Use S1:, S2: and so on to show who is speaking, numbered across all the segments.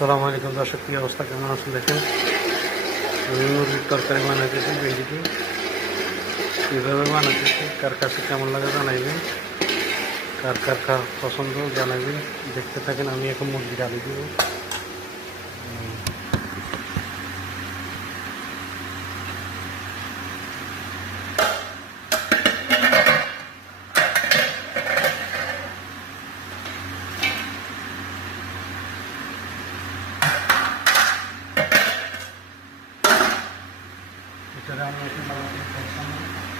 S1: আসসালামু আলাইকুম দর্শক, কী অবস্থা? কেমন আছেন দেখেন? মুরগির তরকারি বানাইতেছি ভেন্ডিটি কীভাবে বানাইতেছি, কার কাছে কেমন লাগে জানাইবেন। কার কার কার পছন্দ জানাবেন দেখতে থাকেন, আমি এখন মুরগি ডালি দিব। तो चलो हम ऐसे हैं?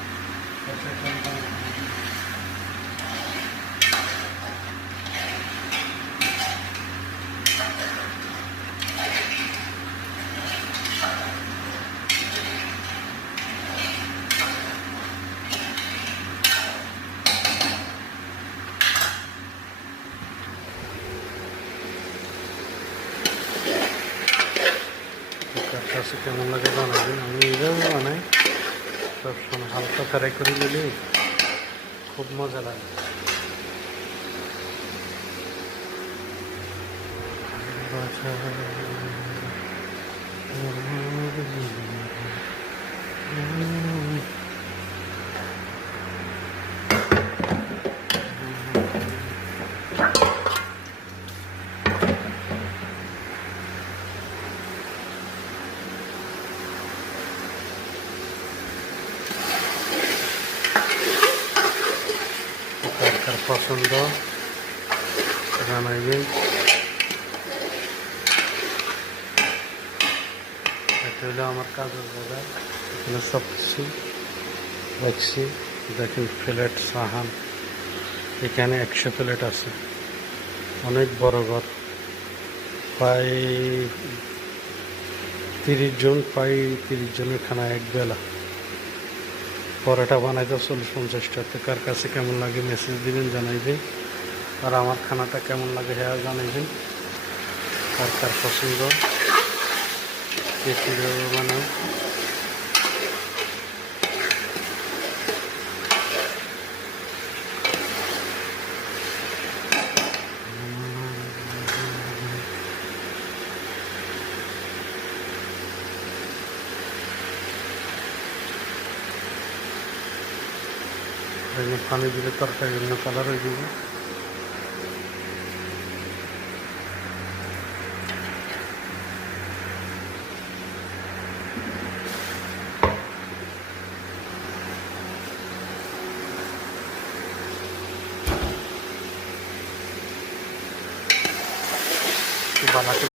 S1: কার কাছে কেমন লাগে বানাবেন আমি এইভাবে বানাই সবসময় হালকা ফ্রাই করে দিলে খুব মজা লাগে। কার কার পছন্দ। জানাইবেন এটা হলো আমার কাজের বাজার। এখানে সব কিছু রাখছি দেখেন প্লেট সাহান। এখানে একশো প্লেট আছে। অনেক বড় ঘর। প্রায় তিরিশ জন, প্রায় তিরিশ জনের খানা এক বেলা পরোটা বানাইতে চল্লিশ পঞ্চাশ টাকা। কার কাছে কেমন লাগে মেসেজ দিবেন জানাইবেন আর আমার খানাটা কেমন লাগে হ্যাঁ জানাইবেন কার কার পছন্দ। বানায়? এখানে পানি দিলে তরকারি অন্য কালার হয়ে যাবে। বানাতে